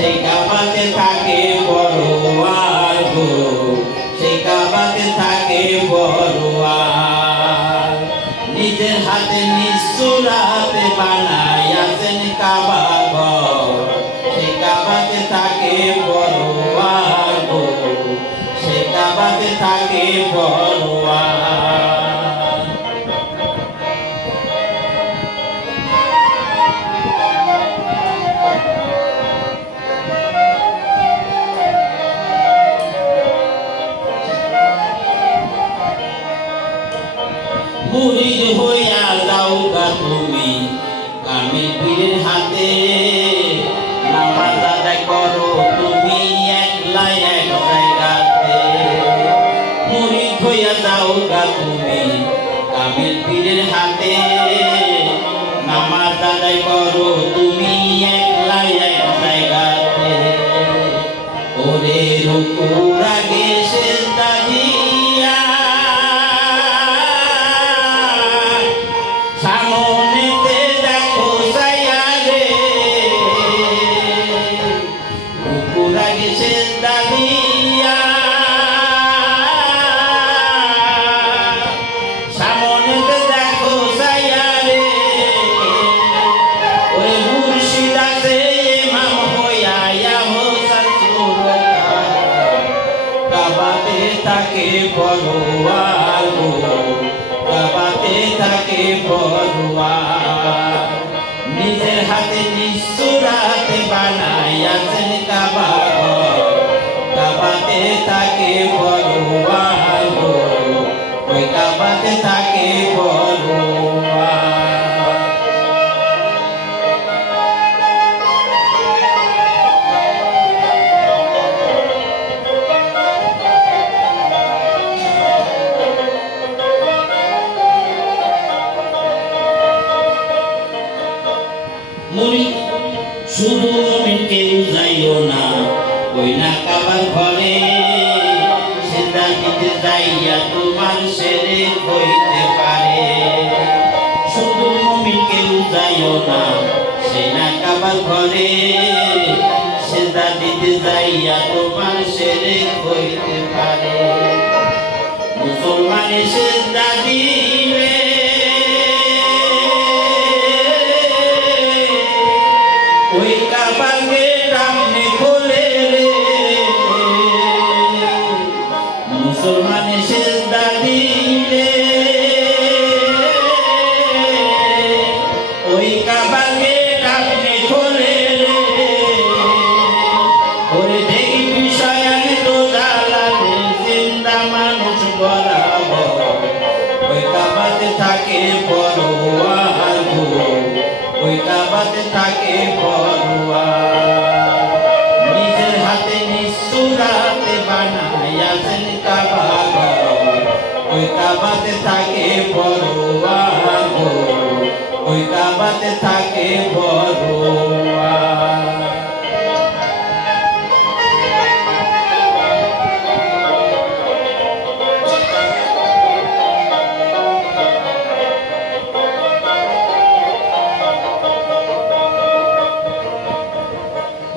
সেই কাবাতে থাকে পরোয়ার গো, সেই কাবাতে থাকে পরোয়ার। নিজের হাতে নিঃসুরাতে বানাইয়াছেন কাবা ঘর, সেই কাবাতে থাকে পরোয়ার গো, সেই কাবাতে থাকে পরোয়ার। মুরিদ হইয়া যাওগা তুমি কামিল পীরের হাতে, নামাজ আদায় করো তুমি একলা এক জায়গাতে। মুরিদ হইয়া যাওগা তুমি কামিল পীরের হাতে, নামাজ আদায় করো তুমি একলা এক জায়গাতে। ওরে রুকুর আগে সেজদা দিয়া সামনেতে দেখো ছায়া রে, রুকুর আগে সেজদা দিয়া সামনেতে দেখো ছায়া রে। ওরে মুর্শিদ আছে ইমাম হইয়া হোসেন সুরকার, কাবাতে থাকে পরোয়ার গো, কাবাতে থাকে পরোয়ার। নিজের হাতে নিঃসুরাতে বানাইয়াছেন কাবা ঘর, কাবাতে থাকে পরোয়ার গো, ওই কাবাতে থাকে পরোয়ার। মুরিদ শুধু মুমিনকে যাইও না, ওই না কাবার ঘরে, সেজদা দিতে যাইয়া তোমার শিরক হইতে পারে। শুধু মুমিনকে যাইও না, সেই না কাবার ঘরে, সেজদা দিতে যাইয়া তোমার শিরক হইতে পারে। মুসলমানে সেজদা দিবে ওই কাবাকে সামনে খোলে রে, মুসলমানে সেজদা দিলে ওই কাবাকে সামনে খোলে রে। ওরে দেখি বিষয় আমি তো জ্বালালে জিন্দা মানুষ বরাবর, ওই কাবাতে থাকে পরোয়ার গো, ওই কাবাতে থাকে পরোয়ার। নিজের হাতে নিঃসুরাতে বানাইয়াছেন কাবা ঘর, ওই কাবাতে থাকে পরোয়ার গো, ওই কাবাতে থাকে পরোয়ার।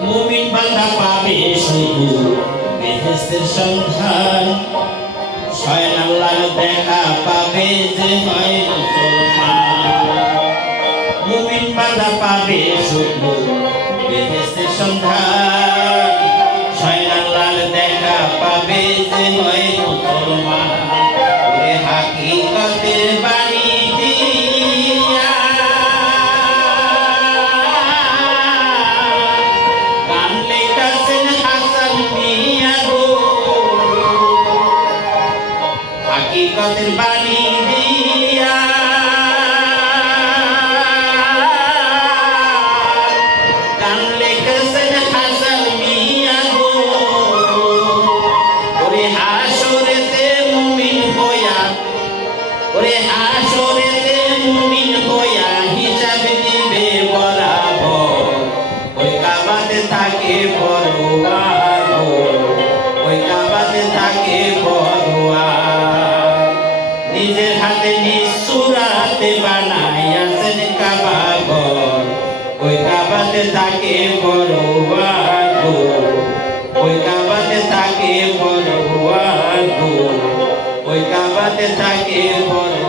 মুমিন বান্দা পাবে শুধু বেহেশতের সন্ধান, স্বয়ং আল্লাহর দেখা পাবে যে হয় মুসলমান। মুমিন বান্দা পাবে শুধু বেহেশতের সন্ধান, স্বয়ং আল্লাহর দেখা পাবে যে হয় মুসলমান। ওরে হাকিকতের বাণী দিয়া হাকিকতের বাণী দিয়া গান লিখেছেন হাসান মিয়া গো। ওরে হাসরেতে মুমিন হইয়া, ওরে হাসরেতে মুমিন হইয়া হিসাব দিবে বরাবর, ওই কাবাতে থাকে পরোয়ার গো, ওই কাবাতে থাকে পরোয়ার। নিজের হাতে নিঃসুরাতে বানাইয়াছেন কাবা ঘর, ওই কাবাতে থাকে পরোয়ার জান্নাতে থাকে বড়